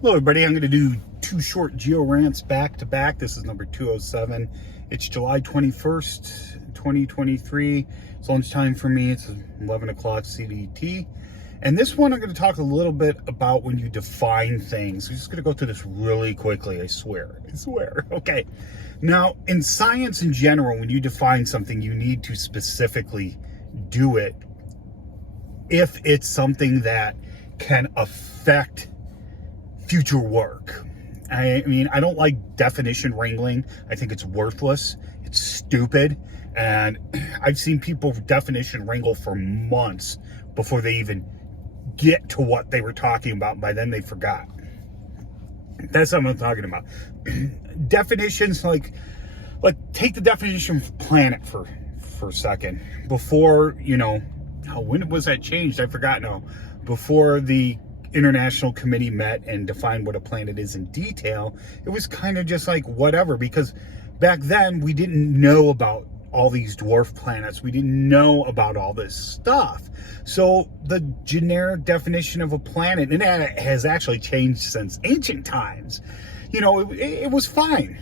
Hello everybody, I'm going to do two short Geo-Rants back to back. This is number 207. It's July 21st, 2023. It's lunchtime for me. It's 11 o'clock CDT. And this one I'm going to talk a little bit about when you define things. I'm just going to go through this really quickly, I swear. Okay. Now, in science in general, when you define something, you need to specifically do it if it's something that can affect future work. I mean, I don't like definition wrangling. I think it's worthless. It's stupid. And I've seen people definition wrangle for months before they even get to what they were talking about. By then they forgot. That's what I'm talking about. Definitions, like take the definition of planet for a second. Before, when was that changed? I forgot now. Before the International Committee met and defined what a planet is in detail, it was kind of just like whatever, because back then we didn't know about all these dwarf planets. We didn't know about all this stuff. So the generic definition of a planet, and that has actually changed since ancient times, it was fine,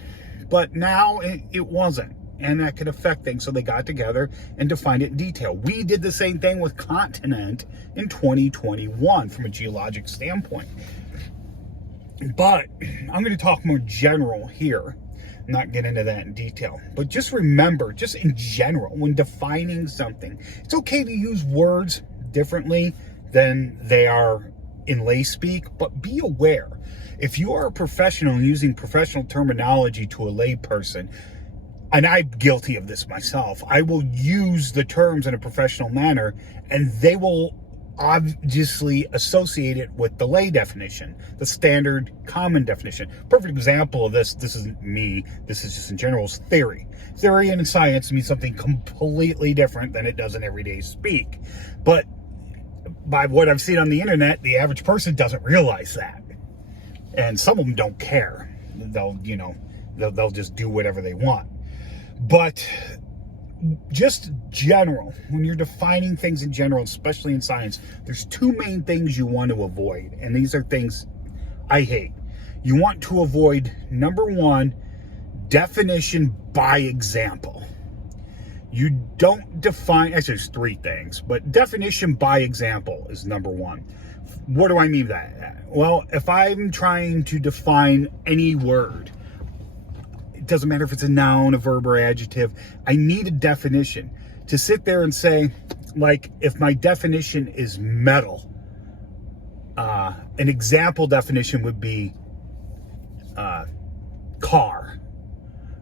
but now it wasn't. And that could affect things. So they got together and defined it in detail. We did the same thing with continent in 2021 from a geologic standpoint. But I'm going to talk more general here, not get into that in detail. But just remember, just in general, when defining something, it's okay to use words differently than they are in lay speak, but be aware. If you are a professional using professional terminology to a lay person, and I'm guilty of this myself, I will use the terms in a professional manner, and they will obviously associate it with the lay definition, the standard common definition. Perfect example of this isn't me, this is just in general, is theory. Theory in science means something completely different than it does in everyday speak. But by what I've seen on the internet, the average person doesn't realize that. And some of them don't care. They'll just do whatever they want. But just general, when you're defining things in general, especially in science, there's two main things you want to avoid. And these are things I hate. You want to avoid, number one, definition by example. You don't define, actually there's three things, but definition by example is number one. What do I mean by that? Well, if I'm trying to define any word, doesn't matter if it's a noun, a verb, or adjective, I need a definition. To sit there and say, like, if my definition is metal, an example definition would be car,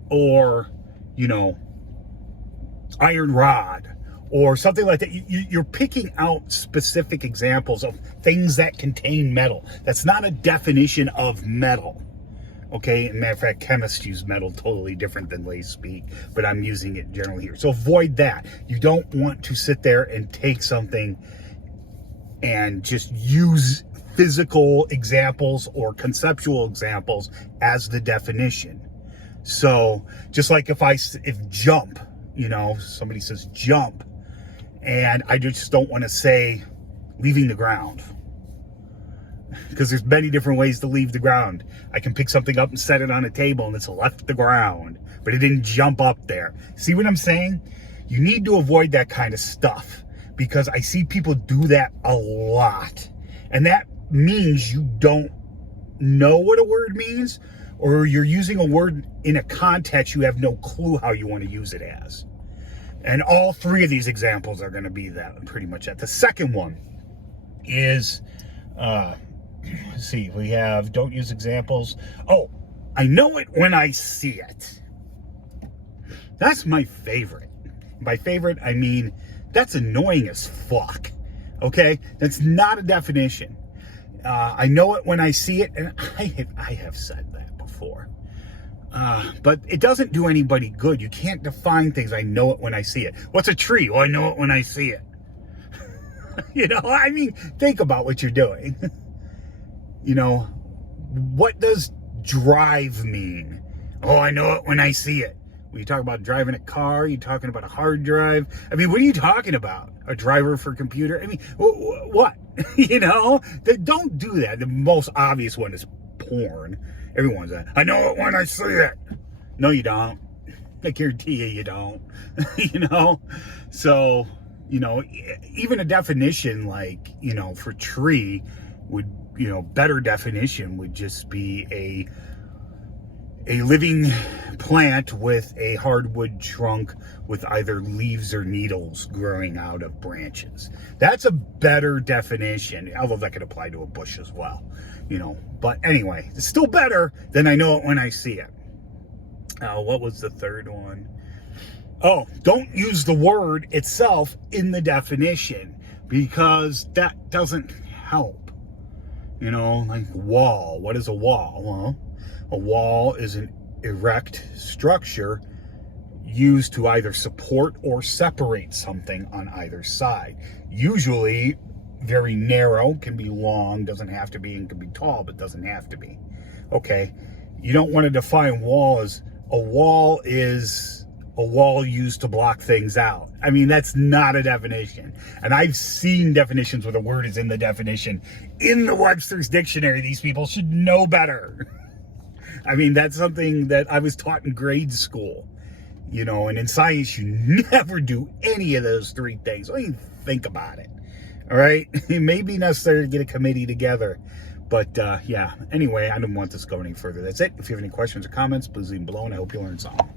or iron rod, or something like that. You're picking out specific examples of things that contain metal. That's not a definition of metal. Okay, matter of fact, chemists use metal totally different than lay speak, but I'm using it generally here. So avoid that. You don't want to sit there and take something and just use physical examples or conceptual examples as the definition. So just like if jump, somebody says jump, and I just don't want to say leaving the ground, because there's many different ways to leave the ground. I can pick something up and set it on a table and it's left the ground, but it didn't jump up there. See what I'm saying? You need to avoid that kind of stuff, because I see people do that a lot. And that means you don't know what a word means, or you're using a word in a context you have no clue how you want to use it as. And all three of these examples are going to be that, pretty much that. The second one is, let's see, we have don't use examples. Oh, I know it when I see it. That's my favorite. By favorite, I mean that's annoying as fuck. Okay? That's not a definition. I know it when I see it, and I have said that before. But it doesn't do anybody good. You can't define things. I know it when I see it. What's a tree? Well, I know it when I see it. I mean, think about what you're doing. What does drive mean? Oh, I know it when I see it. When you talk about driving a car, you talking about a hard drive? I mean, what are you talking about? A driver for a computer? I mean, what? Don't do that. The most obvious one is porn. Everyone's that. I know it when I see it. No, you don't. I guarantee you don't. You know? So, you know, even a definition like, you know, for tree would, you know, better definition would just be a living plant with a hardwood trunk with either leaves or needles growing out of branches. That's a better definition, although that could apply to a bush as well, you know. But anyway, it's still better than I know it when I see it. What was the third one? Oh, don't use the word itself in the definition, because that doesn't help. You know, like wall. What is a wall? Well, a wall is an erect structure used to either support or separate something on either side. Usually very narrow, can be long, doesn't have to be, and can be tall, but doesn't have to be. Okay, you don't want to define wall as a wall is a wall used to block things out. I mean, that's not a definition. And I've seen definitions where the word is in the definition. In the Webster's Dictionary, these people should know better. I mean, that's something that I was taught in grade school. You know, and in science, you never do any of those three things. Don't even think about it. All right? It may be necessary to get a committee together. But, yeah. Anyway, I don't want this to go any further. That's it. If you have any questions or comments, please leave them below, and I hope you learned something.